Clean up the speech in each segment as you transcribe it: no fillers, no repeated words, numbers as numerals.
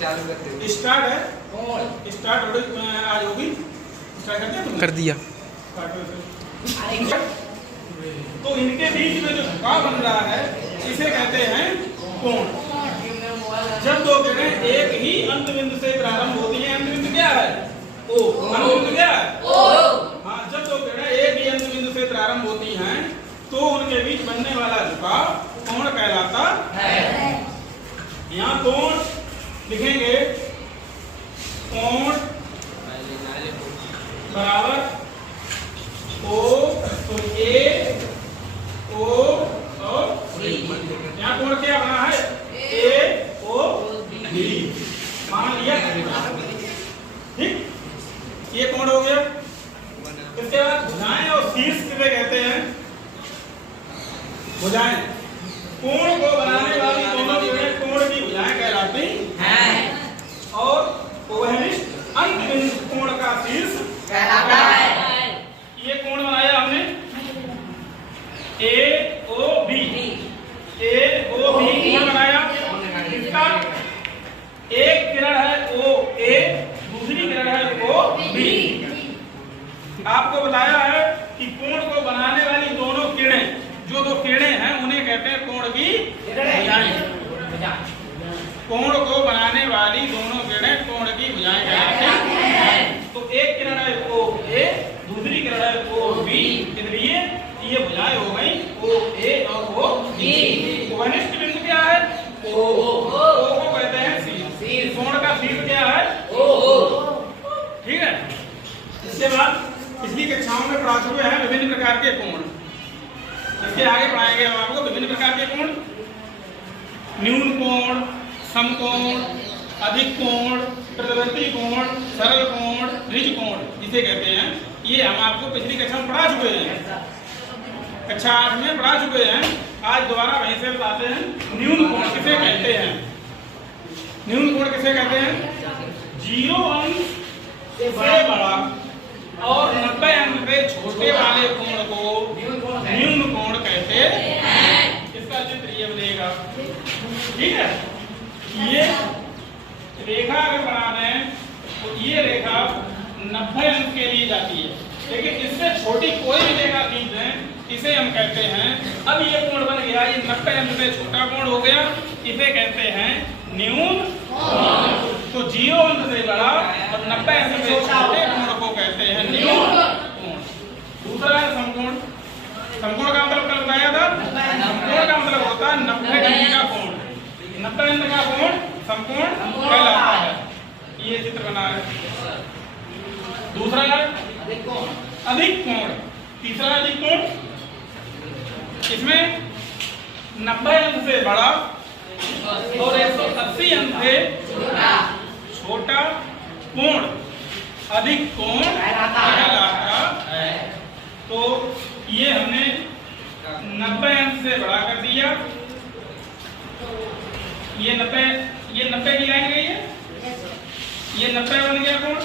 चालू करते हैं। स्टार्ट है स्टार्ट आज होगी स्टार्ट करते हैं कर दिया। तो इनके बीच में जो झुकाव बन रहा है इसे कहते हैं कोण। जब दो किरणें एक ही अंत बिंदु से प्रारंभ होती हैं, अंत बिंदु क्या है? ओ। अंत बिंदु क्या है? ओ। हाँ, जब दो किरणें एक ही अंत बिंदु से प्रारंभ होती हैं तो उनके बीच बनने वाला झुकाव कोण कहलाता है। यहाँ कोण लिखेंगे, कोण बराबर ओ तो ए ओ और बी। यहाँ कोण क्या बना है? ए ओ बी मान लिया। ठीक, ये कोण हो गया। इसके बाद भुजाएं और शीर्ष किसे कहते हैं? भुजाएं कोण को बनाने वाली दोनों किरणें कोण की भुजाएं कहलाती हैं और वहनिष्ठ अंत बिंदु कोण का शीर्ष कहलाता है। ये कोण बनाया हमने ए ओ बी। ए ओ बी कोण बनाया। इसका एक किरण है ओ ए, दूसरी किरण है ओ बी। आपको बताया है कि कोण को बनाने वाली दोनों किरणें, जो दो किरणें हैं उन्हें कहते हैं कोण की भुजाएं। कोण को बनाने वाली दोनों किरणें कोण की भुजाएं कहलाती हैं। तो एक किरण है ओ ए, दूसरी किरण है ओ बी, इसलिए ये भुजाएं हो गई ओ ए और ओ बी। वहनिष्ठ बिंदु क्या है? ओ। ओ को कहते हैं शीर्ष। कोण का शीर्ष क्या है? ओ। ठीक है। इसके बाद पिछली कक्षाओं में पढ़ा चुके हैं विभिन्न प्रकार के कोण। इसके आगे पढ़ाएंगे हम आपको विभिन्न प्रकार के कोण। न्यून कोण, समकोण, अधिक कोण, प्रतिवर्ती कोण, सरल कोण, ऋज कोण जिसे कहते हैं। ये हम आपको पिछली कक्षा में पढ़ा चुके हैं, कक्षा 8 में पढ़ा चुके हैं। आज दोबारा वहीं से बताते हैं। न्यून कोण किसे कहते हैं? न्यून कोण किसे कहते हैं? 0 अंश से बड़ा और 90 अंश से छोटे वाले कोण को न्यून कोण कहते हैं। इसका चित्र ये बनेगा। ठीक है। ये रेखा अगर बना दें तो ये रेखा 90 अंश के लिए जाती है, लेकिन इससे छोटी कोई भी रेखा खींच दें इसे हम कहते हैं। अब ये कोण बन गया, ये 90 अंश से छोटा कोण हो गया, इसे कहते हैं न्यून कोण। तो 0 अंश से बड़ा और 90 अंश से छोटे कोण को कहते हैं न्यून कोण। दूसरा है समकोण। समकोण का मतलब कल बताया था। समकोण का मतलब होता है 90 डिग्री का कोण। 90 अंश का कोण समकोण कहलाता है। ये चित्र बना है। दूसरा है अधिक कोण। तीसरा है अधिक कोण। इसमें 90 अंश से बड़ा और 180 अंश से छोटा कोण अधिक कोण कहलाता है। तो ये हमने 90 अंश से बड़ा कर दिया। ये 90 की लाइन गई है। ये 90 बन गया कोण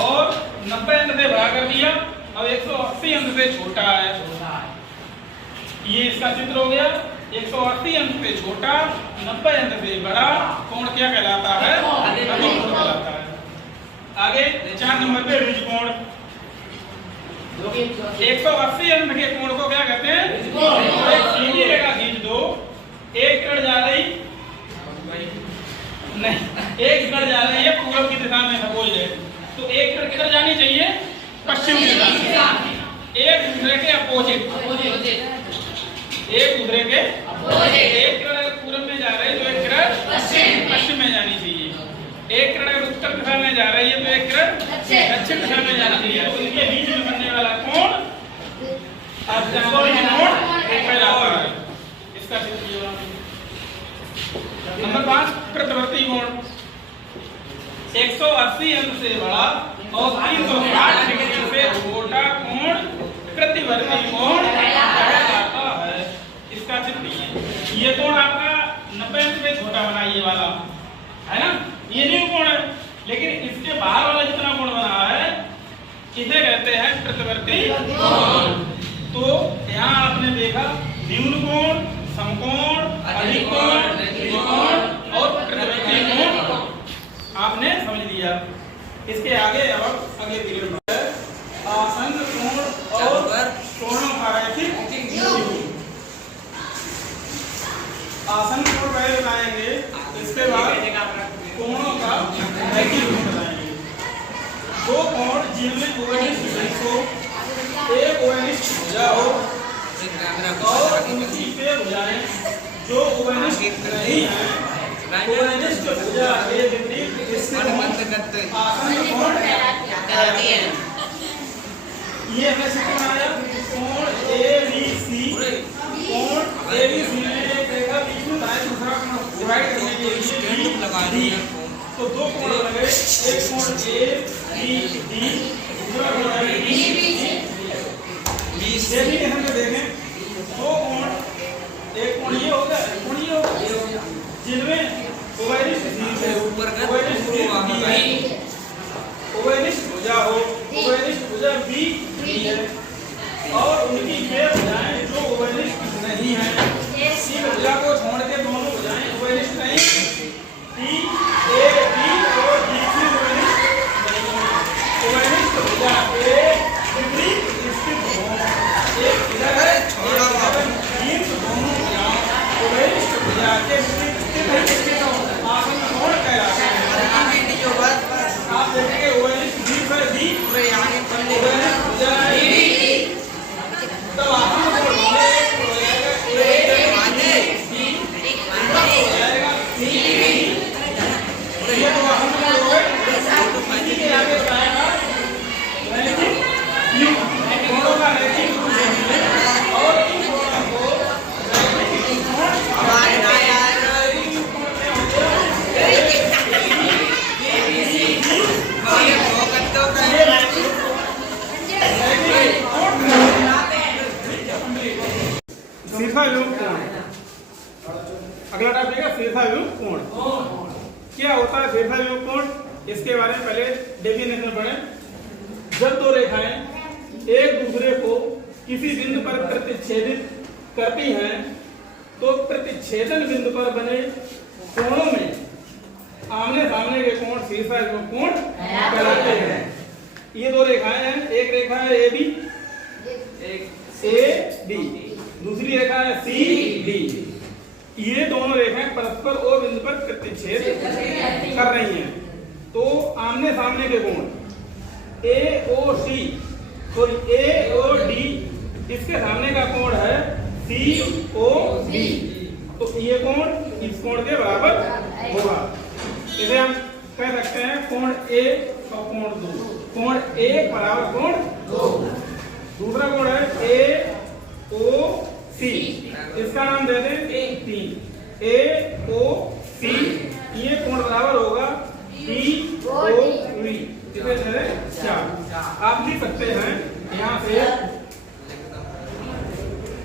और 90 अंश से बड़ा कर दिया। अब 180 अंश से छोटा है। ये इसका चित्र हो गया। 180 अंश से छोटा, 90 अंश से बड़ा कोण क्या कहलाता है? अधिक कोण कहलाता है। आगे 4 नंबर पे ऋज कोण। 180 अंश के कोण को क्या कहते हैं? एक सीधी रेखा खींच दो। एक किरण जा रही नहीं, एक किरण जा रही है पूर्व की दिशा में, सपोज है तो एक किरण किधर जानी चाहिए? पश्चिम की दिशा में। एक दूसरे के अपोजिट, एक दूसरे के एक किरण अगर पूर्व में जा रही है तो एक किरण पश्चिम में जानी चाहिए। एक किरण अगर उत्तर दिशा में जा रही है तो एक किरण दक्षिण दिशा में जानी चाहिए। तो इनके बीच में बनने वाला कोण कहलाता है। इसका नंबर 5 प्रतिवर्ती कोण। 180 अंश से बड़ा और 360 डिग्री से छोटा कोण प्रतिवर्ती कोण कहलाता है। इसका चित्र ये कोण आपका 90 अंश से छोटा बना, ये वाला है ना, ये न्यून कोण है। लेकिन इसके बाहर वाला जितना कोण बना है इसे कहते हैं प्रतिवर्ती कोण। तो यहाँ आपने देखा न्यून कोण, समकोण, अधिक कोण, ऋज कोण और प्रतिवर्ती इसके आगे अब अगले पीरियड में आसन कोण और कोणों का रैखिक युति। आसन कोण पहले बताएंगे, इसके बाद कोणों का रैखिक युति बताएंगे। दो कोण जिनमें ओवनिष्ठ हो, एक ओवनिष्ठ भुजा हो और उनकी पे भुजाएं जो ओवनिष्ठ नहीं है, ओवनिष्ठ भुजा के विपरीत आसन कोण कहलाती है। ये हमने सीखा बनाया कोण ABC, कोण ABC में एक रेखा बीच में दाएं दूसरा कोण डिवाइड करने के लिए लगा दी। तो दो कोण लगे, एक कोण ABD, दूसरा कोण BC। हम जो देखें दो कोण, एक कोण ये होगा, कोण ये होगा, जिनमें ओवनिष्ठ भुजा हो, ओवनिष्ठ भुजा B है और उनकी वे भुजाएं जो ओवनिष्ठ नहीं है। इसी भुजा को छोड़ के दोनों भुजाएं ओवनिष्ठ नहीं, AB और BC ओवनिष्ठ नहीं है। ओवनिष्ठ भुजा के विपरीत स्थित हो, एक इधर है छोड़ा हुआ इन दोनों भुजाएं ओवनिष्ठ भुजा के विपरीत स्थित है। आसन कोण कहलाते हैं। आप देखेंगे ओवनिष्ठ B पर B पूरे यहाँ के पल्ले भुजा तब आसन कोण होंगे, हो जाएगा ये तो आसन कोण हो गए। इसी के आगे बताएगा कोणों का रैखिक युति और इन कोणों को शीर्षाभिमुख कोण। अगला टॉपिक है शीर्षाभिमुख कोण। क्या होता है शीर्षाभिमुख कोण, इसके बारे में पहले डेफिनेशन पढ़ें। जब दो रेखाएं एक दूसरे को किसी बिंदु पर प्रतिच्छेदित करती हैं तो प्रतिच्छेदन बिंदु पर बने कोणों में आमने सामने के कोण शीर्षाभिमुख कोण कहलाते हैं। ये दो रेखाएं हैं, एक रेखा है AB, एक AD, दूसरी रेखा है CD। ये दोनों रेखाएं परस्पर O बिंदु पर प्रतिच्छेद कर रही हैं। तो आमने सामने के कोण AOD, इसके सामने का कोण है COD। तो ये कोण इस कोण के बराबर होगा। इसे हम कह सकते हैं कोण A और कोण 2। कोण A बराबर कोण 2। दूसरा कोण है AOC, इसका नाम दे दें 3। AOC ये कोण बराबर होगा DOV, इसे दे दें 4। आप लिख सकते हैं यहाँ से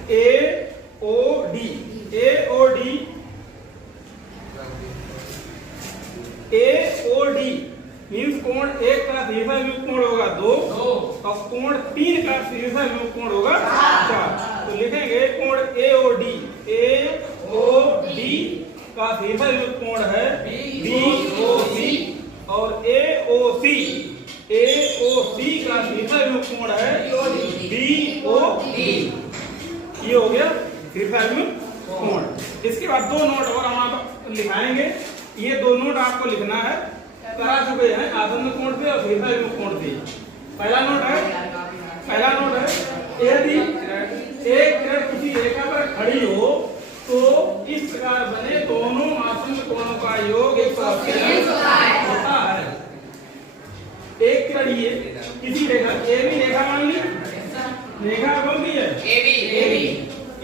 AOD मीन्स कोण 1 का शीर्षाभिमुख कोण होगा 2 और कोण 3 का शीर्षाभिमुख कोण होगा 4। तो लिखेंगे कोण AOD का शीर्षाभिमुख कोण है BOC और AOC का शीर्षाभिमुख कोण है BOD। ये हो गया शीर्षाभिमुख कोण। इसके बाद दो नोट और हम आप लिखाएंगे। ये दो नोट आपको लिखना है, करा चुके हैं आसन्न कोण से और शीर्षाभिमुख कोण से। पहला नोट है यदि एक किरण किसी रेखा पर खड़ी हो तो इस प्रकार बने दोनों आसन्न कोणों का योग 180 होता है। एक किरण ये किसी रेखा AB रेखा मान ली, रेखा कौन सी है AB।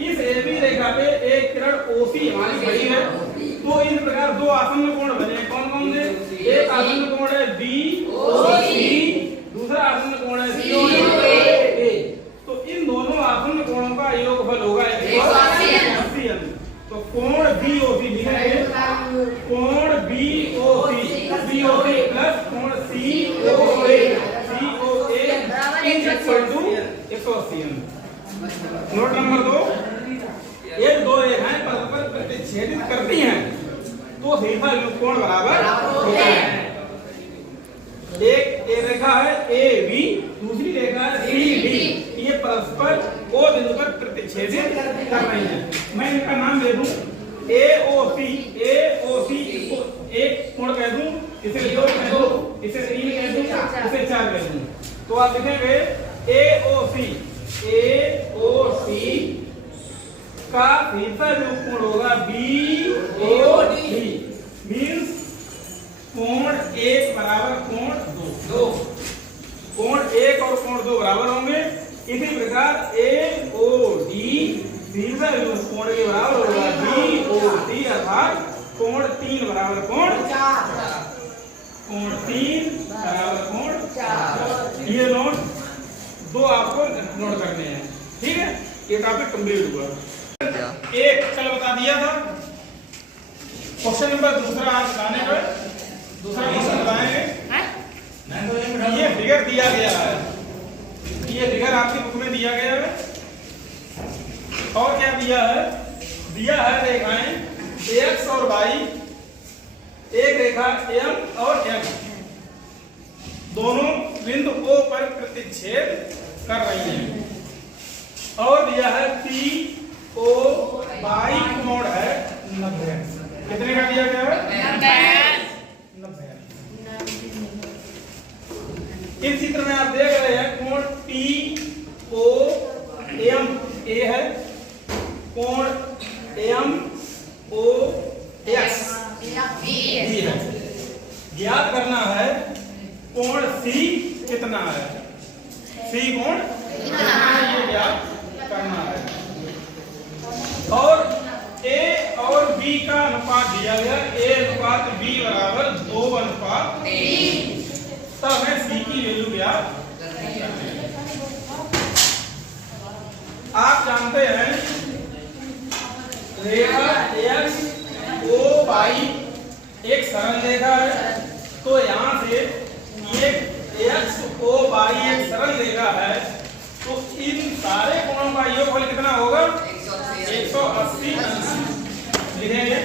इस AB रेखा पे एक किरण OC हमारी खड़ी है। तो इस प्रकार दो आसन्न कोण बने, कौन कौन से? एक आसन्न कोण है BOC, दूसरा आसन्न कोण है COA। तो इन दोनों आसन्न कोणों का योगफल होगा 180। तो कोण BOC लिखेंगे, कोण BOC प्लस कोण COA equal to 180। Note number 2, एक दो रेखाएं परस्पर प्रतिच्छेदित करती हैं तो शीर्षाभिमुख कोण बराबर होता है। एक रेखा है ए बी, दूसरी रेखा है सी डी। ये परस्पर ओ बिंदु पर प्रतिच्छेदित कर रही है। मैं इनका नाम दे दूं ए ओ सी। इसको एक कोण कह दूं, इसे 2 कह दूं, इसे 3 कह दूं, इसे 4 कह दूं। तो आप लिखेंगे ए ओ सी का तीसरा जो कोण होगा बी ओ डी, मीन्स कोण 1 बराबर कोण 2। कोण 1 और कोण 2 बराबर होंगे। इसी प्रकार ए ओ डी तीसरा जो कोण के बराबर होगा बी ओ सी, अर्थात कोण 3 बराबर कोण 4। कोण 3 बराबर कोण 4। ये नोट 2 आपको नोट करने हैं, ठीक है। ये टॉपिक कंप्लीट हुआ। एक कल बता दिया था। क्वेश्चन नंबर दूसरा आप बताने पर दूसरा क्वेश्चन बताएंगे। ये फिगर दिया गया है, ये फिगर आपकी बुक में दिया गया है। और क्या दिया है? दिया है रेखाएं x और y, एक रेखा m और n दोनों बिंदु O पर प्रतिच्छेद कर रही हैं। और दिया है P O Y कोण है 90। कितने का दिया गया है? 90। इस चित्र में आप देख रहे हैं कोण P O M A है, कोण M O X B है। ज्ञात करना है कोण C कितना है, C कोण कितना है ये ज्ञात करना है। और A और B का अनुपात दिया गया, A अनुपात B बराबर 2:3। तब हमें C की वैल्यू ज्ञात करनी है। आप जानते हैं रेखा x O y एक सरल रेखा है, तो यहाँ से ये x O y एक सरल रेखा है, तो इन सारे कोणों का योगफल कितना होगा? 180 लिखेंगे।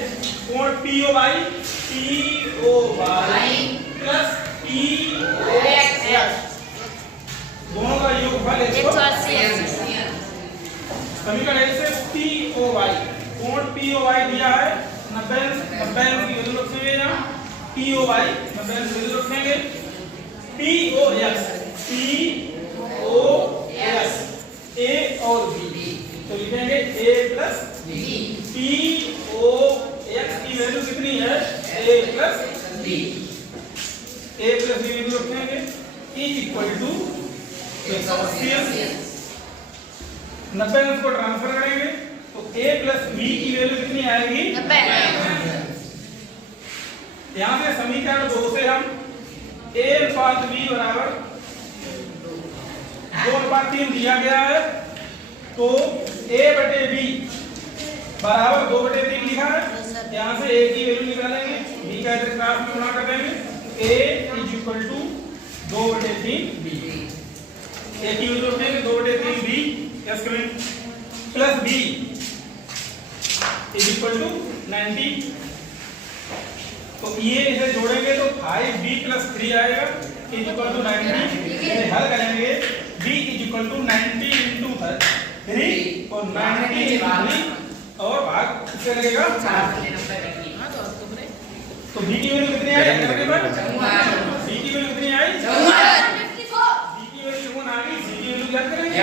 कोण P O y plus P O x दोनों का योगफल 180। समीकरण से P O y कोण P O y दिया है 90 की वैल्यू रखेंगे यहाँ। P O y 90 की वैल्यू रखेंगे। P O x A और B, तो लिखेंगे A plus B। P O x की वैल्यू कितनी है? A plus B। A plus B value रखेंगे इज इक्वल टू 90 को ट्रांसफर करेंगे तो A प्लस B की वैल्यू कितनी आएगी? 90। यहाँ से समीकरण 2 से हम A अनुपात B बराबर 2:3 दिया गया है, तो A बटे B बराबर 2/3 लिखा है। यहाँ से A की वैल्यू निकालेंगे, B का इधर क्लास में गुणा कर देंगे। A is equal to 2/3 B। A की वैल्यू रखेंगे 2/3 B plus B is equal to 90। तो ये इसे जोड़ेंगे तो 5B प्लस 3 आएगा इज इक्वल टू 90। इसे हल करेंगे B इज इक्वल टू 90 इंटू 3 और 90 और भाग किससे लगेगा? 4। तो B की वैल्यू कितनी आई? B की वैल्यू कितनी आई? B की वैल्यू कौन आ गई? C की वैल्यू ज्ञात करेंगे।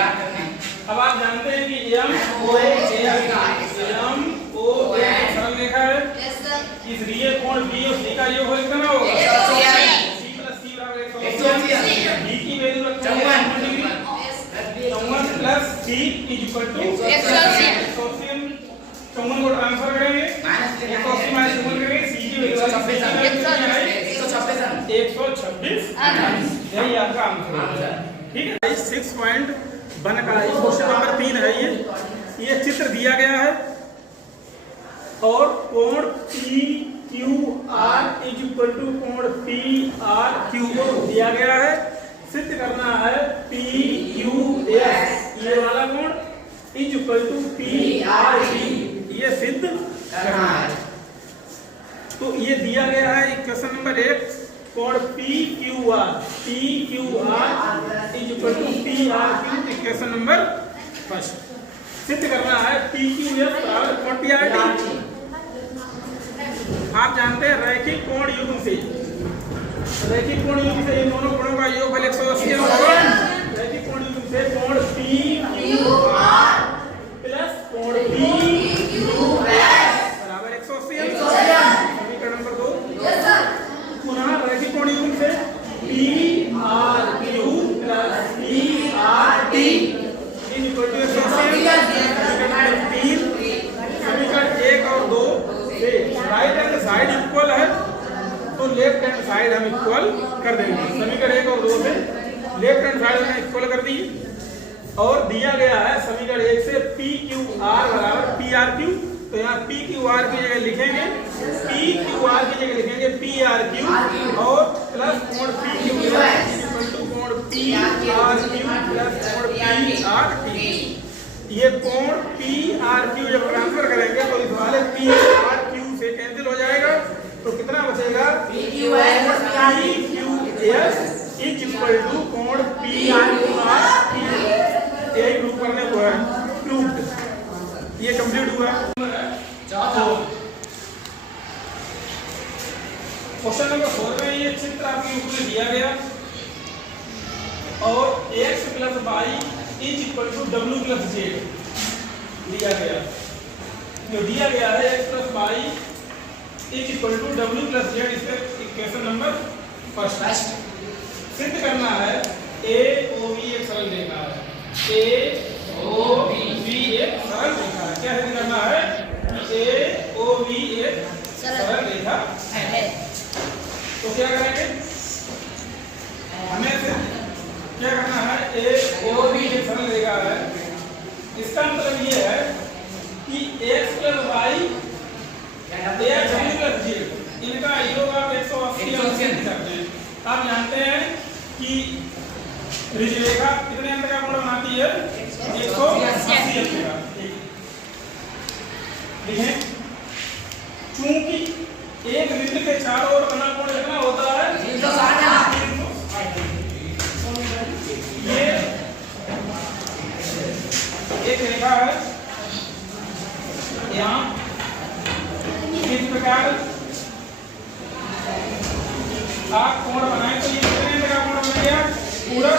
अब आप जानते हैं कि M O सरल रेखा है, इसलिए कोण B और C का योगफल कितना होगा? 180। C प्लस C बराबर 180। B की वैल्यू रखेंगे 54 plus C is equal to 180। 54 को ट्रांसफर करेंगे 180 माइनस 54 करेंगे, C की वैल्यू 126। यही आपका आंसर है, ठीक है। 6.1 का क्वेश्चन नंबर 3 है। ये चित्र दिया गया है और कोण PQR इज इक्वल टू कोण PRQO दिया गया है। सिद्ध करना है PQS ये वाला कोण इज इक्वल टू PRD, ये सिद्ध करना है। तो ये दिया गया है क्वेश्चन नंबर 1 कोण PQR is equal to PRQ equation number first सिद्ध करना है। PQS बराबर कोण PRT। आप जानते हैं रैखिक कोण युग्म से इन दोनों कोणों का योगफल 180 होगा। रैखिक कोण युग्म से कोण PQR प्लस कोण PQS बराबर 180। समीकरण नंबर 2। पुनः रैखिक कोण युग्म से PRQ plus PRT is equal to 180। समीकरण 1 और 2 से राइट हैंड साइड इक्वल है तो लेफ्ट हैंड साइड हम इक्वल कर देंगे। समीकरण 1 और 2 से लेफ्ट हैंड साइड हमने इक्वल कर दी और दिया गया है समीकरण 1 से PQR बराबर PRQ। तो यहाँ PQR की जगह लिखेंगे PRQ और प्लस कोण PQS इक्वल टू कोण PRQ प्लस कोण PRT। ये कोण PRQ जब ट्रांसफर करेंगे तो इस वाले PRQ से कैंसिल हो जाएगा तो कितना बचेगा PQS इज इक्वल टू कोण PRT। यही प्रूव करने को है, प्रूव्ड। ये कंप्लीट हुआ। क्वेश्चन नंबर 4 में ये चित्र आपके ऊपर दिया गया और x plus y is equal to W plus Z दिया गया। जो दिया गया है x plus y is equal to W plus Z, इसका इक्वेशन नंबर फर्स्ट सिद्ध करना है। AOB एक सरल रेखा है। AOB एक सरल रेखा है। क्या सिद्ध करना है? AOB एक सरल रेखा है। तो क्या करेंगे? हमें क्या करना है? AOB एक सरल रेखा है। इसका मतलब ये है कि x plus y plus z इनका योग आप 180 सकते हैं। आप जानते हैं कि रेखा कितने अंक का कोण बनाती है? 180 अंक का। देखें, चूंकि एक बिंदु के चारों ओर बना कोण कितना होता है? 360। ये एक रेखा है यहाँ इस प्रकार आप कोण बनाए तो ये कितने का कोण बन गया? पूरा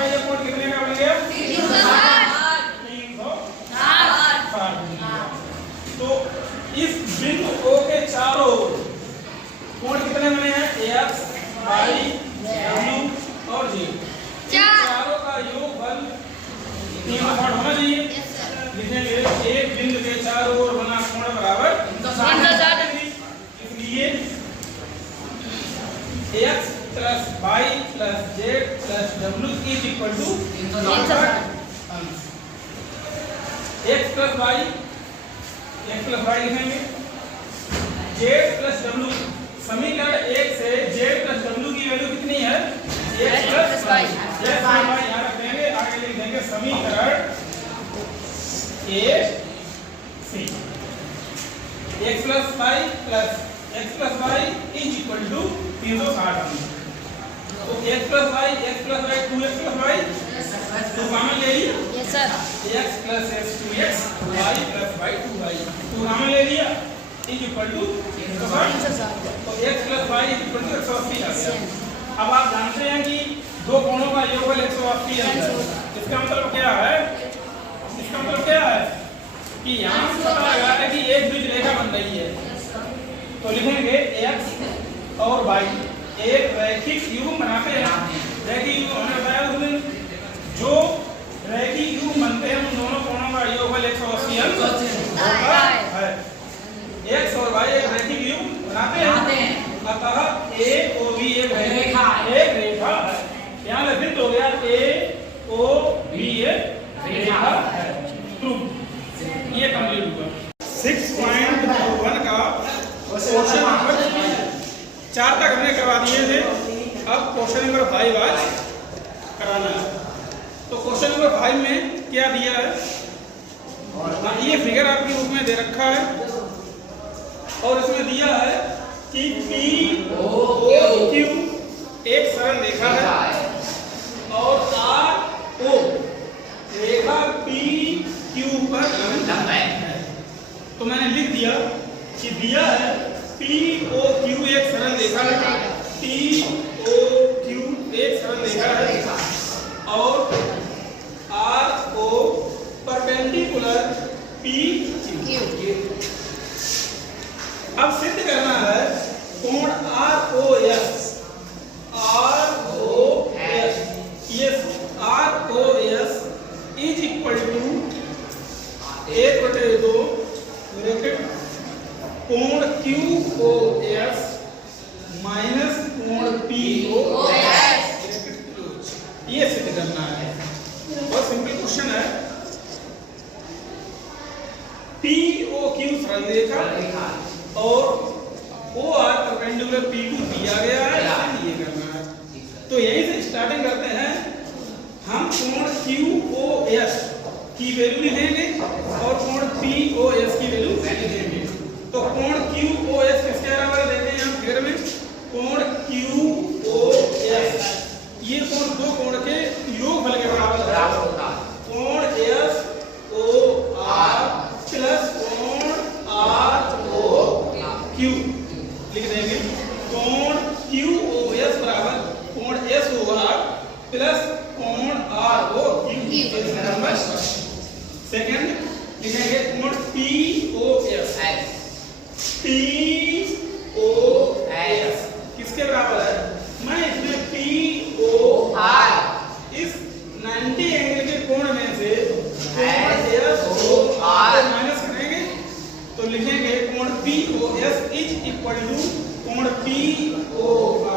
ये कोण कितने का बन गया? 360। तो इस बिंदु O के चारों ओर कोण कितने बने हैं? X, Y, W और Z। चारों का योगफल 360 होना चाहिए। लिखेंगे एक बिंदु के चारों ओर बना कोण बराबर 360। इसलिए x plus y plus z plus w is equal to 360। x plus y लिखेंगे z प्लस w। समीकरण 1 से z प्लस w की वैल्यू कितनी है? x plus y। यहाँ रखेंगे, आगे लिख देंगे समीकरण A C। x plus y is equal to 360। तो x plus y 2x plus y तो कॉमन ले लिया। Yes sir. x plus x 2x y plus y 2y तो कॉमन ले लिया इज इक्वल टू 360। तो x plus y is equal to 180 आ गया। अब आप जानते हैं कि दो कोणों का योगफल 180 है। इसका मतलब क्या है? कि यहाँ से पता लगा है कि एक द्विज रेखा बन रही है। तो लिखेंगे x और y एक रैखिक युग्म बनाते हैं। रैखिक युग्म हमने बताया उस दिन, जो रैखिक युग्म बनते हैं उन दोनों कोणों का योगफल 180 होता है। x और y एक रैखिक युग्म बनाते हैं। अतः AOB एक रेखा है। यहाँ लिखित हो गया AOB एक रेखा है। ये कंप्लीट हुआ। 6.1 का क्वेश्चन नंबर 4 तक हमने करवा दिए थे। अब क्वेश्चन नंबर 5 आज कराना है। तो क्वेश्चन नंबर 5 में क्या दिया है? ये फिगर आपके रूप में दे रखा है और इसमें दिया है कि POO पी ओ क्यू एक सरल रेखा है, पी ओ क्यू एक सरल रेखा है और R O perpendicular P Q. अब सिद्ध करना है कोण R O S, R O S, yes R O S is equal to 1/2 bracket कोण क्यू ओ एस माइनस कोण पी ओ एस, ये सिद्ध करना है। बहुत सिंपल क्वेश्चन है। पी ओ क्यू सरल रेखा और O R perpendicular P to दिया गया है, इसे ये करना है। तो यहीं से स्टार्टिंग करते हैं। हम कोण क्यू ओ एस की वैल्यू लिखेंगे और कोण पी ओ एस की वैल्यू लिखेंगे। तो कोण क्यू ओ एस किसके बराबर है देखें हम फिगर में, कोण क्यू ओ एस ये कोण दो कोण के योगफल के बराबर होता है। कोण एस ओ आर प्लस कोण आर ओ क्यू लिख देंगे। कोण क्यू ओ एस बराबर कोण एस ओ आर प्लस कोण आर ओ क्यू बराबर। सेकंड लिखेंगे कोण P O S, P O S किसके बराबर है, मैं इसमें पी ओ आर इस 90 एंगल के कोण में से कोण एस ओ आर माइनस करेंगे तो लिखेंगे कोण P O S is equal to कोण पी ओ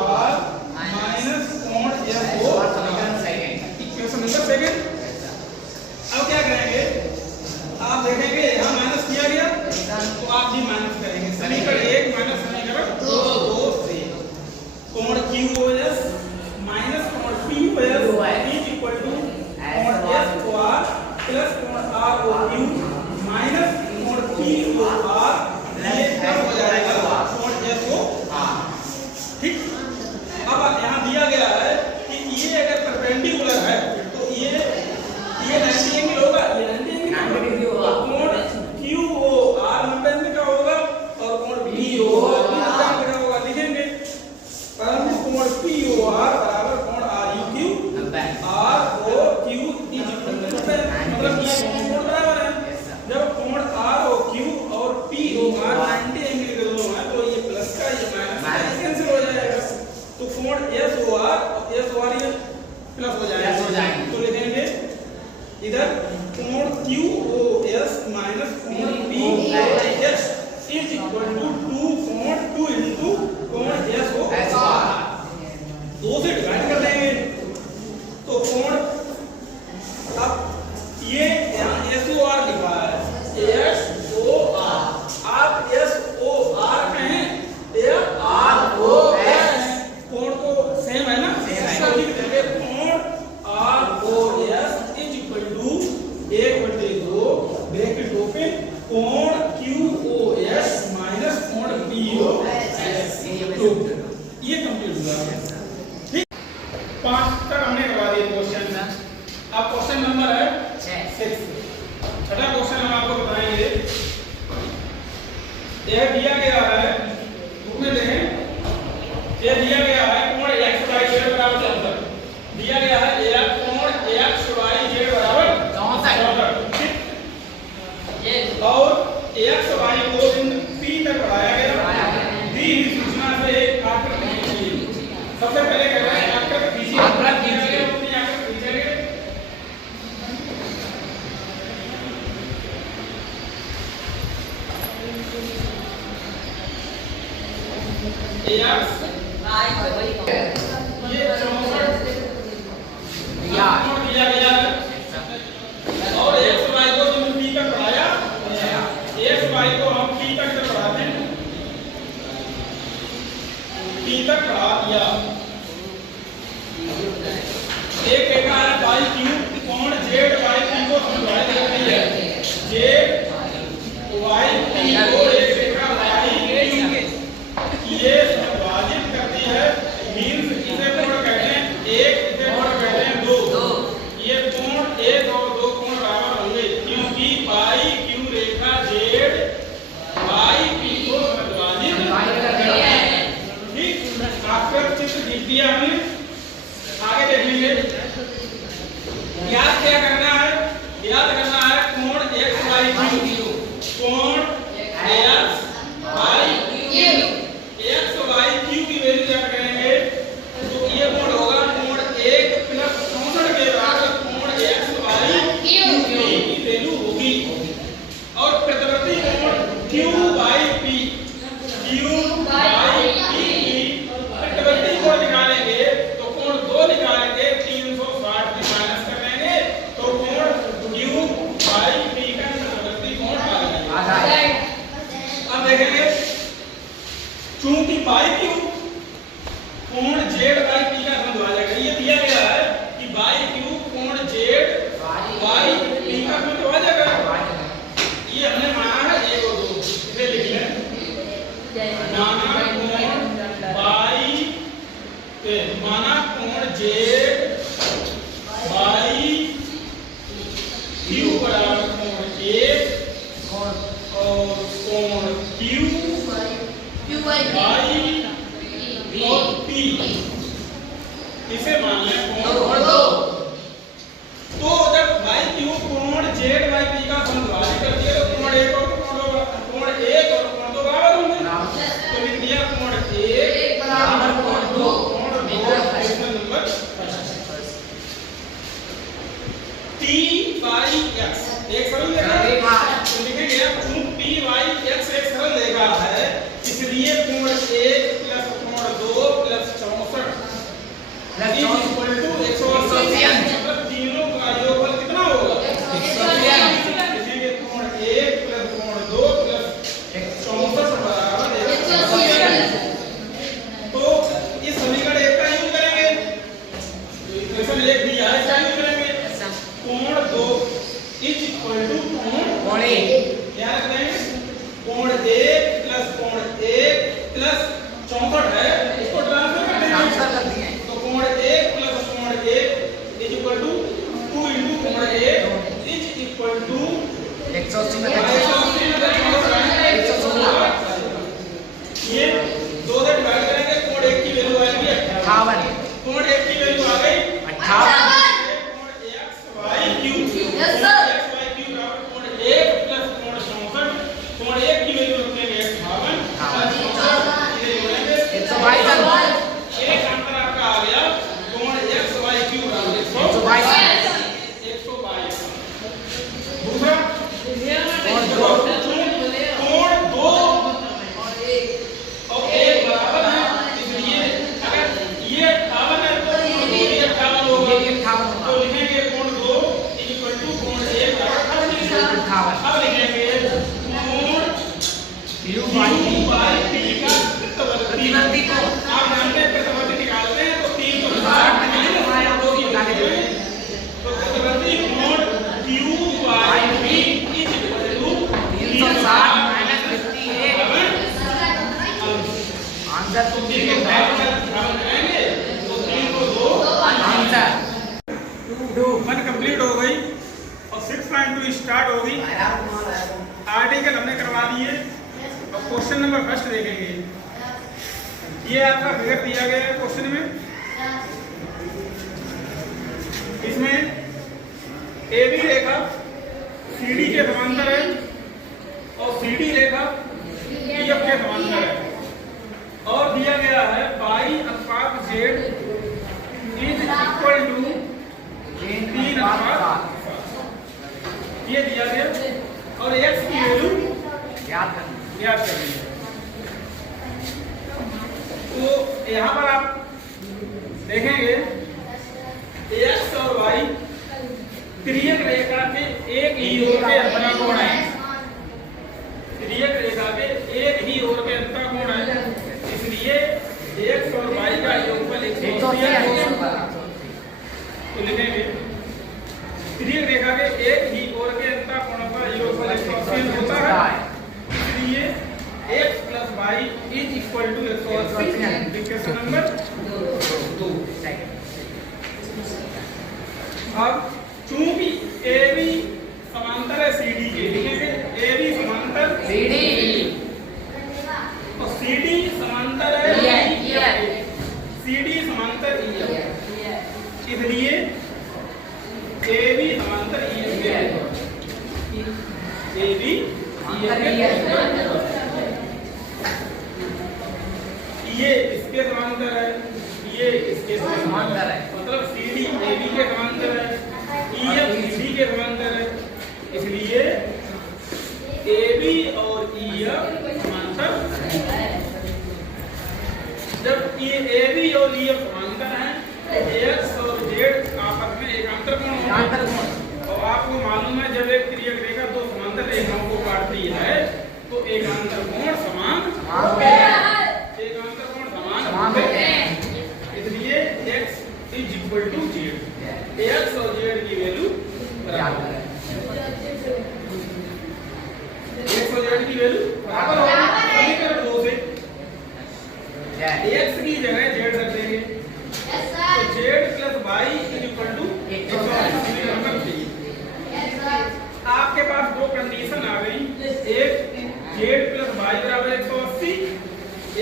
आर माइनस कोण S O equation number second. अब क्या करेंगे, आप देखेंगे यहाँ माइनस किया गया तो आप भी माइनस करेंगे। समीकरण 1 माइनस समीकरण 2 से कोण क्यू ओ एस माइनस कोण P O S is equal to कोण एस ओ आर प्लस कोण आर ओ क्यू माइनस कोण पी ओ आर, ये क्या हो जाएगा कोण एस ओ आर। ठीक। अब यहाँ दिया गया है कि ये अगर परपेंडिकुलर है तो ये 90 एंगल होगा, ये 90 एंगल होगा। कोण क्यू ओ आर 90 एंगल का होगा और कोण पी ओ आर 90 एंगल का होगा लिखेंगे। परंतु कोण पी ओ आर बराबर कोण R U Q R O Q is equal to 90, मतलब ये कोण बराबर है। जब कोण आर ओ क्यू और पी ओ आर 90 एंगल के दोनों हैं तो ये प्लस का ये माइनस का कैंसिल हो जाएगा। तो कोण एस ओ आर और एस ओ आर ये प्लस हो जाएगा। तो लिखेंगे इधर कोण क्यू ओ एस माइनस कोण P O S is equal to 2 कोण 2 इनटू कोण एस ओ आर, 2 से डिवाइड कर देंगे तो कोण, अब ये यहाँ एस ओ आर लिखा है, एस ओ आर आप एस ओ आर कहें या आर ओ एस, कोण तो सेम है ना, लिख देंगे कोण R O S is equal to 1/2 bracket open कोण क्यू ओ एस माइनस कोण पी ओ एस, ये कंप्लीट हुआ। ठीक, 5 तक हमने करवा दिए क्वेश्चन। अब क्वेश्चन नंबर है 6। छठा क्वेश्चन हम आपको बताएंगे। यह दिया गया है, बुक में देखें, यह दिया गया है कोण x y z बराबर 64 दिया गया है। यह कोण x y z बराबर 64 और x y को बिंदु P तक बढ़ाया गया। दी हुई सूचना से एक आकृति खींचिए। सबसे पहले कह रहे हैं आकृति खींचिए, आकृति खींचिएंगे। ये 64 दिया गया है और x y को बिंदु P तक बढ़ाया। x y को हम P तक बढ़ाते हैं, P तक बढ़ा दिया। एक रेखा है y q, कोण z y p को समद्वाहित करती है। z y p को एक रेखा y q ये समद्वाहित करती है। मींस इसे कोण कहते हैं 1, इसे कोण कहते हैं 2। ये कोण 1 और 2 कोण बराबर होंगे क्योंकि y q रेखा z y p को समद्वाहित ठीक, आपका चित्र जीत दिया हमने। आगे देख लीजिए, याद क्या करना है? याद करना है कोण एक्स वाई क्यू, कोण एक्स वाई क्यू की वैल्यू ज्ञात करेंगे तो ये कोण होगा कोण 1 प्लस 64 के बराबर कोण एक्स वाई क्यू की वैल्यू होगी। और प्रतिवर्ती कोण क्यू बाई पी की प्रतिवर्ती कोण निकालेंगे तो कोण 2 निकालेंगे 360 से माइनस कर लेंगे तो कोण क्यू बाई पी का प्रतिवर्ती कोण आ जाएगा। अब देखेंगे चूंकि बाई क्यू कोण जेड बाई पी का संबंध आ जाएगा। ये दिया गया है कि बाई क्यू कोण जेड बाई पी का संबंध आ जाएगा। ये हमने माना है 1 और 2, इसे लिख लें। माना कोण जेड बाई क्यू बराबर कोण 1 और कोण क्यू बाई और पी, इसे मान लें कोण 2। तो जब बाई क्यू कोण जेड बाई पी का संबंध कर दिया तो कोण 1 और कोण 2 बराबर होंगे। तो लिख दिया कोण 1 बराबर कोण 2, question number p by x एक सरल रेखा। तो लिखेंगे चूंकि p बाई x एक सरल रेखा है इसलिए कोण 1 प्लस कोण 2 प्लस 64 इक्वल टू 180। मतलब तीनों का योगफल कितना होगा? 180। लिखेंगे कोण 1 प्लस कोण 2 प्लस 64 बराबर 180। तो इस समीकरण 1 का यूज करेंगे, इक्वेशन 1 दिया है इसका यूज करेंगे। कोण 2 इज इक्वल टू कोण 1 क्या रखेंगे? कोण 1 प्लस कोण 1 प्लस 64 है, इसको ट्रांसफर कर देंगे। तो कोण 1 प्लस कोण 1 इज इक्वल टू 2 into कोण 1 इज इक्वल टू 180 में 116। ये 2 से डिवाइड करेंगे कोण 1 की वैल्यू आएगी 58। कोण 1 की वैल्यू आ गई 58। कोण X Y Q yes sir X Y Q बराबर कोण 1 प्लस कोण 64। कोण 1 की वैल्यू रखेंगे 58 इसे जोड़ेंगे 122। एक अंतर आपका आ गया कोण एक्स वाई क्यू बराबर 122। दूसरा कोण 2 और 1 बराबर है इसलिए अगर ये 58 है तो ये 58 होगा। तो लिखेंगे कोण 2 इक्वल टू कोण 1 बराबर 58। अब लिखेंगे कोण क्यू बाई पी का प्रतिवर्ती को आप जानते हैं प्रतिवर्ती निकालते हैं तो 360 में 2 की निकालेंगे। तो प्रतिवर्ती कोण Q by P is equal to 360 minus 58। Answer तो ठीक है करेंगे तो 3 को 2 आंसर 1 कंप्लीट हो गई और 6.2 स्टार्ट हो गई। आर्टिकल हमने करवा दिए और क्वेश्चन नंबर फर्स्ट देखेंगे। ये आपका फिगर दिया गया है क्वेश्चन में, इसमें AB रेखा CD के समांतर है और CD रेखा EF के समांतर है और दिया गया है बाई अनुपात Z इज इक्वल टू 3 अनुपात ये दिया गया और x की वैल्यू याद करनी है। तो यहाँ पर आप देखेंगे x और y तिर्यक रेखा के एक ही ओर के अंतःकोण है। तिर्यक रेखा के एक ही ओर के अंतःकोण है इसलिए x और y का योगफल 180। तो लिखेंगे तिर्यक रेखा के एक ही ओर के अंतःकोण का योगफल 180 होता है इसलिए x plus y is equal to 180। Equation number 2। अब चूंकि AB समांतर है CD के, लिखेंगे AB समांतर CD और CD CD समांतर EF, इसलिए AB समांतर EF के AB ये इसके समांतर है, ये इसके समांतर है, मतलब CD AB के समांतर है, EF CD के समांतर है, इसलिए AB और EF समांतर। जब ये AB और EF समांतर हैं तो X और Z आपस में एकांतर कोण होगा। और आपको मालूम है जब एक तिर्यक रेखा दो समांतर रेखाओं को काटती है तो एकांतर कोण समान होते हैं, एकांतर कोण समान होते हैं। इसलिए X = Z, X और Z की वैल्यू बराबर है, X और Z की वैल्यू बराबर होगी। समीकरण 2 से X की जगह Z रख देंगे तो Z + Y = आपके पास दो कंडीशन आ गई, एक Z + Y = 180,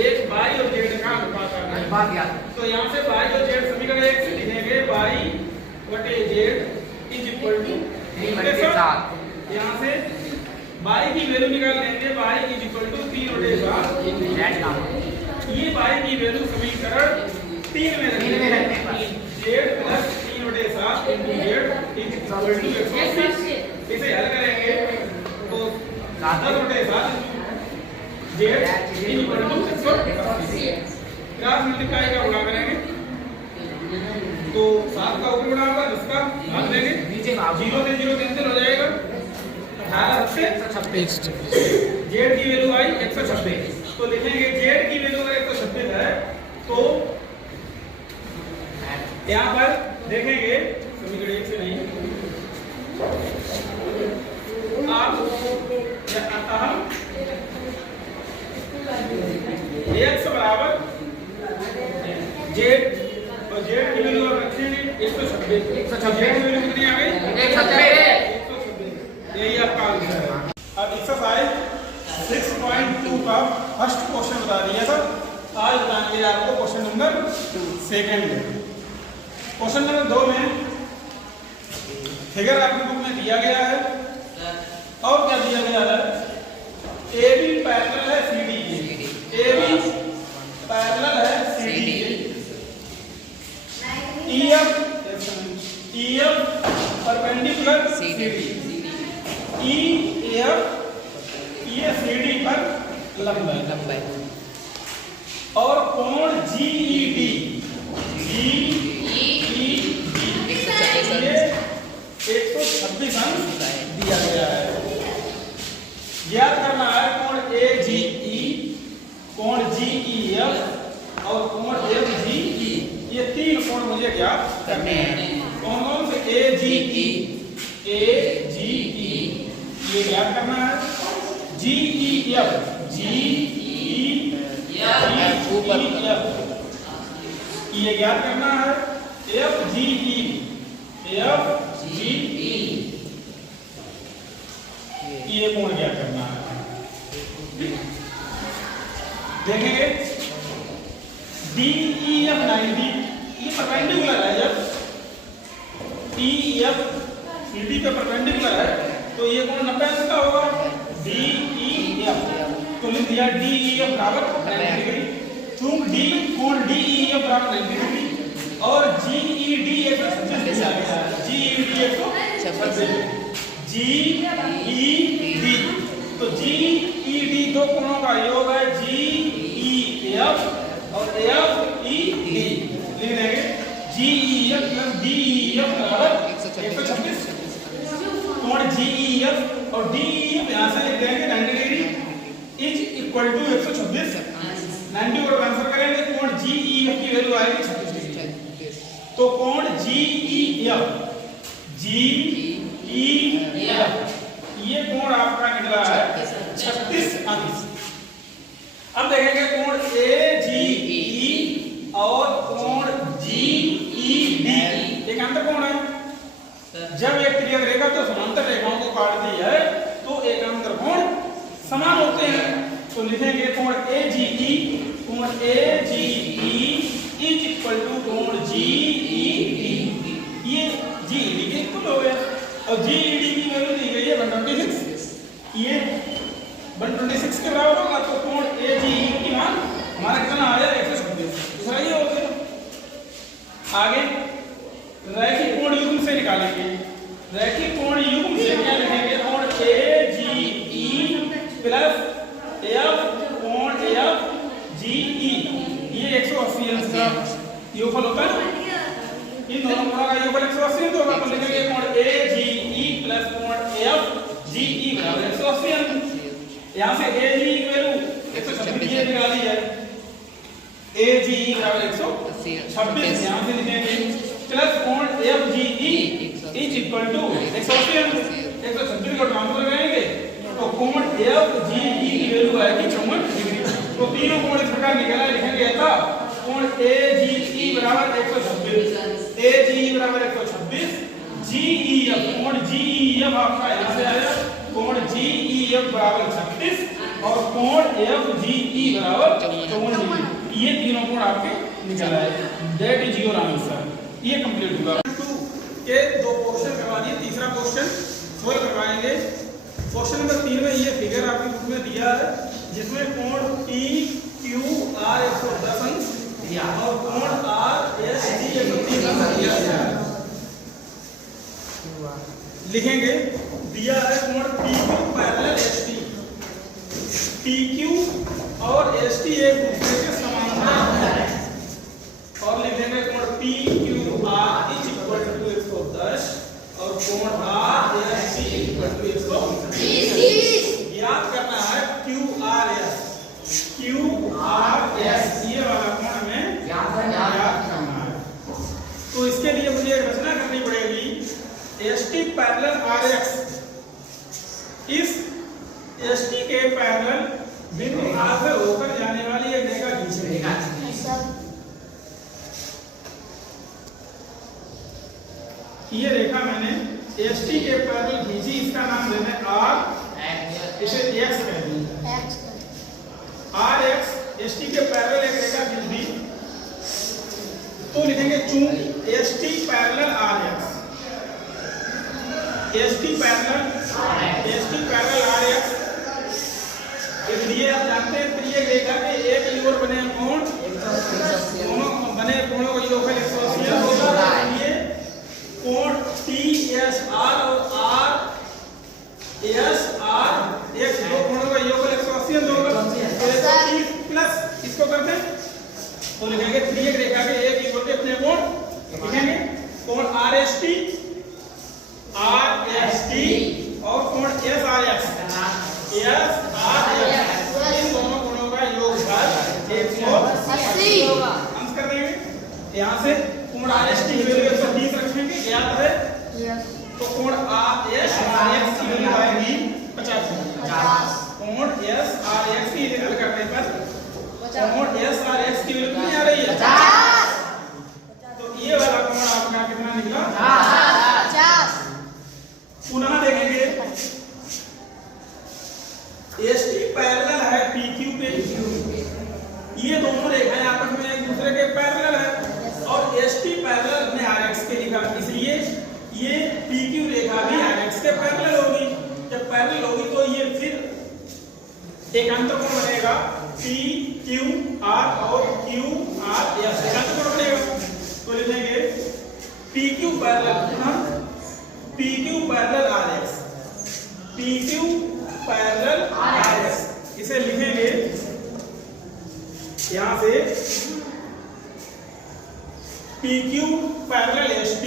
एक Y और Z का अनुपात आ गया। तो यहाँ से Y और Z समीकरण 1 से लिखेंगे Y/Z = 3/7। यहाँ से Y की वैल्यू निकाल लेंगे, Y = 3/7। ये Y की वैल्यू समीकरण 3 में रखेंगे, Z + 3/7 × Z = 180। इसे हल करेंगे तो 10/7 Z = 180। क्रॉस मल्टीप्लाई का गुणा करेंगे तो 7 का ऊपर गुणा होगा, 10 का भाग देंगे, 0 से 0 कैंसिल हो जाएगा, 18 से 126। Z की वैल्यू आई 126, तो लिखेंगे Z की वैल्यू अगर 126 है तो यहाँ पर देखेंगे समीकरण 1 से नहीं आप अतः X बराबर Z और Z की वैल्यू आप रखेंगे 126 की वैल्यू कितनी आ गई 126। यही आपका आंसर है। अब एक्सरसाइज 6.2 का फर्स्ट क्वेश्चन बता दिया था, आज बताएंगे आपको क्वेश्चन नंबर 2। क्वेश्चन नंबर 2 में फिगर आपकी बुक में दिया गया है और क्या दिया गया है, AB पैरेलल है CD के, AB पैरेलल है CD के, EF परपेंडिकुलर CD, EF ये CD पर लंब है और कोण GED 126 अंश दिया गया है। ज्ञात करना है कोण AGE, कोण GEF और कोण FGE, ये तीन कोण मुझे ज्ञात करने हैं। कौन कौन से AGE ये ज्ञात करना है, GEF ये ज्ञात करना है, FGE ये कोण ज्ञात करना है। देखेंगे DEF 90 ये परपेंडिकुलर है, जब EF CD पे परपेंडिकुलर है तो ये कोण 90 अंश का होगा। DEF तो लिख दिया DEF बराबर 90 डिग्री, चूंकि कोण DEF बराबर 90 डिग्री और GED 126 दिया गया है, GED 126 GED तो GED दो कोणों का योग है, GEF और FED लिख देंगे, GEF + DEF बराबर 126। कोण GEF और DEF यहाँ से लिख देंगे 90 डिग्री = 126। 90 को ट्रांसफर करेंगे कोण GEF की वैल्यू आएगी 36 डिग्री। तो कोण GEF ये कोण आपका निकला है 36 अंश। अब देखेंगे कोण AGE और कोण GED एक अंतर कोण है। जब एक तिर्यक रेखा तो समांतर रेखाओं को काटती है तो एक अंतर कोण समान होते हैं। तो लिखेंगे कोण AGE इज इक्वल टू कोण जीईडी। ये जीईडी के इक्वल हो गया और जीईडी की वैल्यू दी गई है 126। ये 126 के बराबर होगा तो कोण एजीई की मान हमारा कितना आ जाएगा 126। दूसरा ये हो गया। आगे रैखिक कोण युग्म से निकालेंगे। रैखिक कोण युग्म से क्या लिखेंगे? कोण एजीई प्लस एफ कोण एफजीई। ये 180 अंश का योगफल होता है। इन दोनों कोणों का योगफल 180 तो होगा, तो लिखेंगे कोण एजीई प्लस कोण एफजीई बराबर 180 अंश। यहां से एजीई की वैल्यू 126 ये निकाली है। एजीई बराबर 126 यहां से लिखेंगे प्लस कोण एफजीई इज इक्वल टू 180 अंश। 126 को ट्रांसफर लगाएंगे तो कोण एफजीई की वैल्यू आएगी 54 डिग्री। तो तीनों कोण इस प्रकार निकला, लिखेंगे ऐसा कोण एजीई बराबर 126, एजीई बराबर 126, जीईएफ कोण जीईएफ आपका यहां से आया कोण जीईएफ बराबर 36 और कोण एफजीई बराबर 54 डिग्री। ये तीनों कोण आपके निकल आए। That is your answer. ये कंप्लीट हुआ। 2 के 2 क्वेश्चन करवा दिए, तीसरा क्वेश्चन सोल्व करवाएंगे। क्वेश्चन नंबर 3 में ये फिगर आपकी बुक में दिया है जिसमें कोण PQR 110 अंश दिया और कोण RSG 130 अंश दिया गया है। लिखेंगे दिया है कोण PQ पैरेलल ST। PQ और ST एक दूसरे के समांतर है और लिखेंगे कोण PQR इज इक्वल टू 110 और कोण RSG इक्वल टू 130। याद करना है QRS ये वाला कोण हमें याद करना है। तो इसके लिए मुझे एक रचना करनी पड़ेगी। ST पैरेलल RX, इस ST के पैरेलल बिंदु R से होकर जाने वाली एक रेखा खींचेगा। ये रेखा मैंने ST के पैरेलल खींची, इसका नाम देना है R, इसे X कह देंगे। RX ST के पैरेलल एक रेखा खींच दी तो लिखेंगे चूंकि ST parallel RX, ST parallel RX, इसलिए आप जानते हैं त्रियक रेखा के एक ओर बने कोण, दोनों बने कोणों का योगफल 180 होगा। इसलिए कोण TSR और RSR एक दो कोणों का योगफल 180 होगा। तो 130 प्लस इसको करते हैं तो लिखेंगे त्रियक रेखा के एक ओर के अपने कोण लिखेंगे कोण RST और कोण SRX इन दोनों कोणों का योगफल 180 अंश कर देंगे। यहाँ से कोण RST की वैल्यू 130 रखेंगे, याद है। तो कोण SRX की वैल्यू आएगी 50। कोण SRX की हल करने पर कोण SRX की वैल्यू कितनी आ रही है? 50। तो ये वाला कोण आपका कितना निकला? 50। पुनः देखेंगे ST पैरेलल है PQ पे, ये दोनों रेखाएं आपस में एक दूसरे के पैरेलल है और ST पैरेलल ने RX के लिखा, इसलिए ये PQ रेखा भी RX के पैरेलल होगी। जब पैरेलल होगी तो ये फिर एक अंतःकोण बनेगा PQR और QRS एक अंतःकोण बनेगा। तो लिखेंगे PQ parallel PQ parallel RX, PQ parallel RX, इसे लिखेंगे यहां से PQ पैरेलल ST,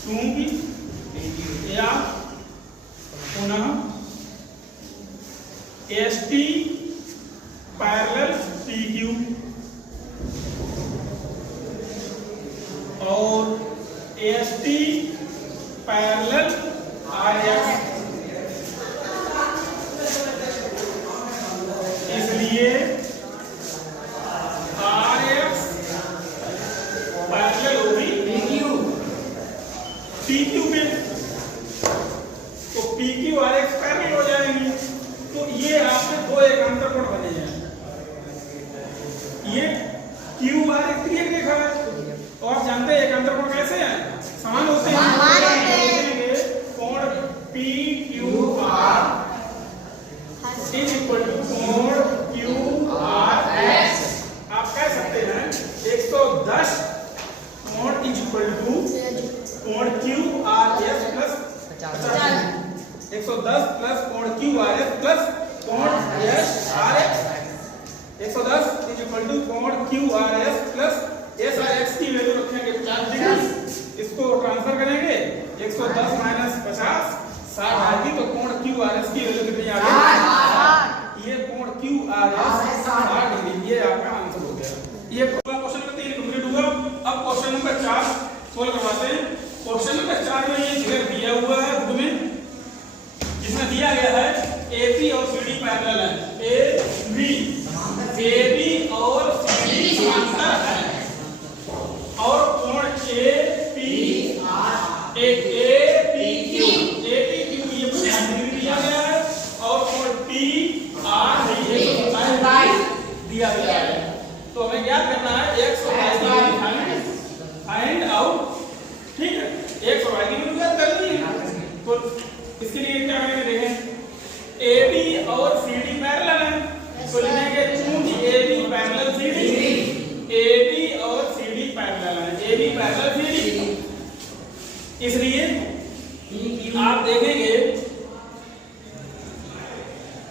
क्योंकि या पुनः ST पैरेलल PQ और ST पैरेलल RX, इसलिए RX पैरेलल होगी PQ पे, तो PQ RX पैरेलल हो जाएंगी। तो ये आपके दो एक अंतःकोण बने हैं। ये Q R S plus S R x की वैल्यू रखेंगे 50 डिग्री, इसको ट्रांसफर करेंगे 110 माइनस 50 60 आएगी, तो कोण क्यू आर एस की वैल्यू कितनी आ गई? ये कोण क्यू आर एस 60 डिग्री, ये आपका आंसर हो गया। ये क्वेश्चन नंबर 3 कंप्लीट हुआ। अब क्वेश्चन नंबर 4 सोल्व करवाते हैं। क्वेश्चन नंबर 4 में ये फिगर दिया हुआ है बुक में, जिसमें दिया गया है एबी और सीडी पैरेलल है, एबी और सीडी समांतर है और कोण एपीक्यू ये 50 डिग्री दिया गया है और कोण पीआर दिया गया है। तो हमें क्या करना है, एक्स और वाई की वैल्यू फाइंड आउट। ठीक है, एक्स और वाई की वैल्यू ज्ञात करनी है। तो इसके लिए क्या करेंगे, देखें AB और CD पैरेलल है, तो लिखेंगे चूंकि AB पैरेलल CD, AB और CD पैरेलल है, AB पैरेलल CD, इसलिए आप देखेंगे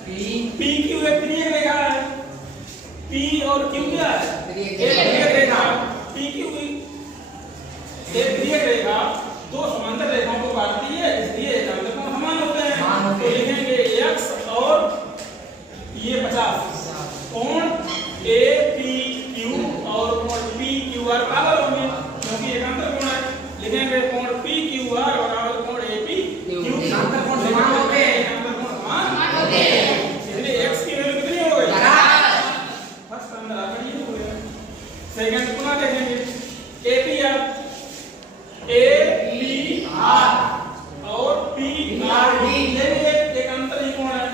PQ एक त्रिज्यक रेखा है, P और Q क्या है, एक त्रिज्यक रेखा, PQ एक त्रिज्यक रेखा दो समांतर रेखाओं को काटती है, इसलिए एकांतर कोण समान होते हैं। तो लिखेंगे x और ये 50 कोण APQ और कोण PQR बराबर होंगे, क्योंकि एकांतर कोण है। लिखेंगे कोण PQR बराबर कोण APQ, एकांतर कोण समान होते हैं, एकांतर कोण समान होते हैं, इसलिए x की वैल्यू कितनी हो गई? फर्स्ट अंदर आ गई हो गया। सेकंड पुनः देखेंगे APR और PRD, ये भी एक अंतर ही कोण है।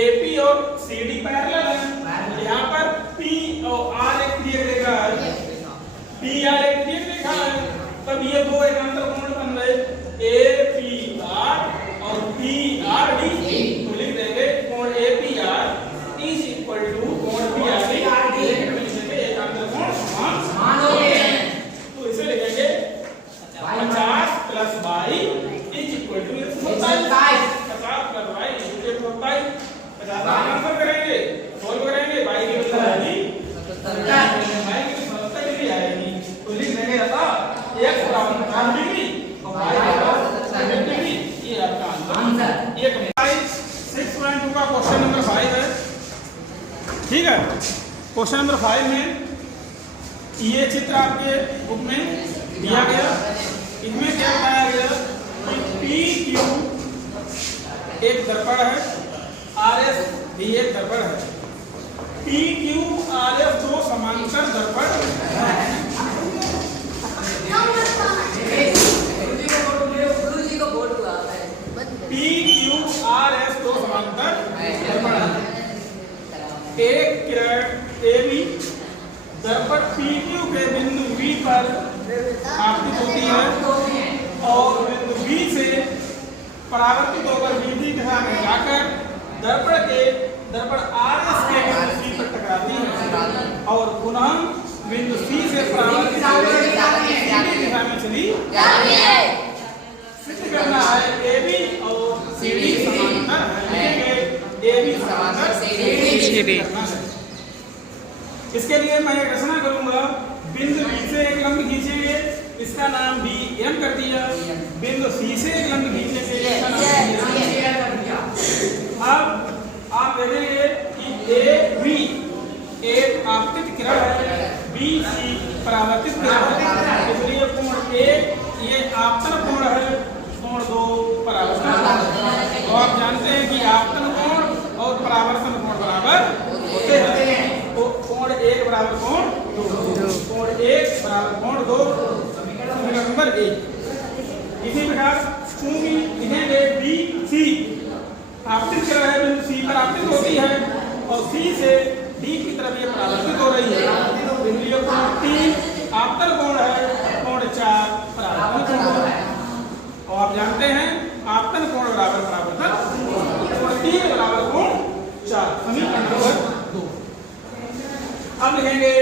AP और CD पैरेलल है, यहाँ पर P और R एक त्रिज्यक रेखा है, PR एक त्रिज्यक रेखा है, तब ये दो एक अंतर कोण बन गए APR और PRD। तो लिख देंगे कोण APR इज इक्वल टू कोण PRD, एक अंतर कोण समान हो गए। तो इसे लिखेंगे 50 plus y is equal to 50 plus y is equal to 50 का आंसर करेंगे, सोल्व करेंगे, y की वैल्यू आएगी 77 डिग्री आएगी। तो लिख देंगे x बराबर 50 डिग्री और y बराबर 77 डिग्री, ये आपका आंसर। ये 6.2 का क्वेश्चन नंबर 5 है। ठीक है, क्वेश्चन नंबर 5 में ये चित्र आपके बुक में दिया गया, इसमें क्या बताया गया कि PQ एक दर्पण है, RS भी एक दर्पण है, PQ RS दो समांतर दर्पण हैं। PQ RS दो समांतर दर्पण हैं। एक किरण AB दर्पण PQ के बिंदु V पर आपतित होती है और बिंदु B से परावर्तित होकर विपरीत दिशा में जाकर दर्पण RS के बिंदु C पर टकराती है और पुनः बिंदु C से परावर्तित होकर सीधी दिशा में चली जाती है। सिद्ध करना है AB और CD समांतर है, AB समांतर CD। इसके लिए मैं एक रचना करूंगा, बिंदु B से एक लंब खींचेंगे, इसका नाम BM कर दिया, बिंदु C से एक लंब खींचेंगे, इसका नाम कर दिया। अब आप देखेंगे कि AB एक आपतित किरण है, BC परावर्तित किरण है, इसलिए कोण A ये आपतन कोण है, कोण 2 परावर्तन कोण। तो आप जानते हैं कि आपतन कोण और परावर्तन कोण बराबर होते हैं, तो कोण 1 बराबर कोण 2, कोण 1 बराबर कोण 2, समीकरण नंबर 1। इसी प्रकार चूंकि लिखेंगे BC आपतित किरण है, बिंदु C पर आपतित होती है और C से D की तरफ ये परावर्तित हो रही है, इसलिए कोण 3 आपतन कोण है, कोण 4 परावर्तन कोण है। और आप जानते हैं आपतन कोण बराबर परावर्तन कोण, 3 बराबर कोण 4, समीकरण नंबर 2। अब लिखेंगे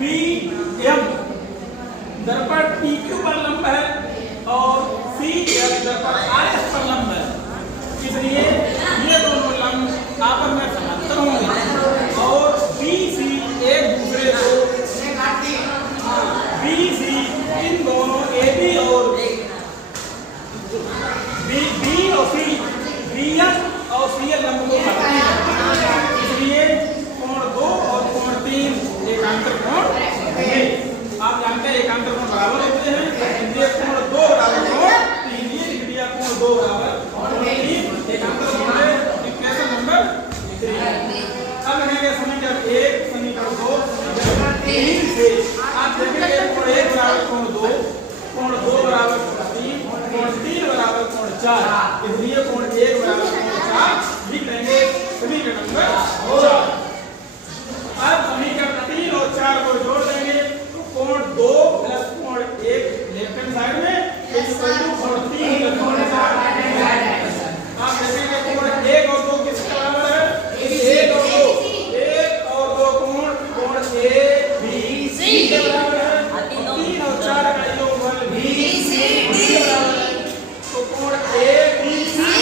BM दर्पण PQ पर लंब है और CM दर्पण RS पर लंब है, इसलिए ये दोनों लंब आपस में समांतर होंगे और BC आप देखेंगे कोण 1 बराबर कोण 2 बराबर कोण 3 बराबर कोण 4 इसलिए कोण 1 बराबर कोण 4 लिख लेंगे समीकरण नंबर 4। अब समीकरण 3 और 4 को जोड़ देंगे तो कोण 2 प्लस कोण 1 लेफ्ट हैंड साइड में इक्वल टू कोण 3 प्लस कोण 4 आप देखेंगे कोण 1 और 2 किसके बराबर है 1 और 2 कोण ए बी सी के बराबर है 3 और 4 का योगफल बी सी डी बराबर है तो कोण ए बी सी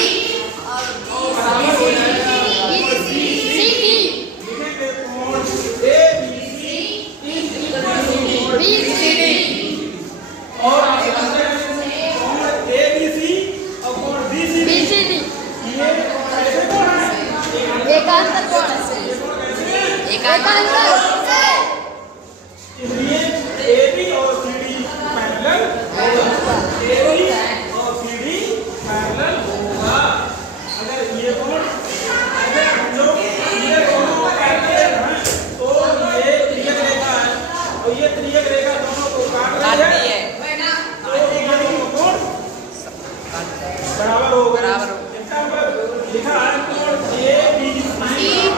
बराबर हो जाएगा बी सी डी लिखेंगे कोण A B C B C D और आप जानते हैं कोण ए बी सी और कोण बी सी डी ये कैसे कोण है एकांतर कोण है एकांतर इसलिए AB और CD पैरेलल होगा AB और CD पैरेलल होगा अगर ये कोण अगर हम लोग ये दोनों पैरेलल हैं तो ये त्रियक रेखा है और ये त्रियक रेखा दोनों को काट रही है तो ये दोनों कोण बराबर हो गए इसका मतलब लिखा है कोण ABC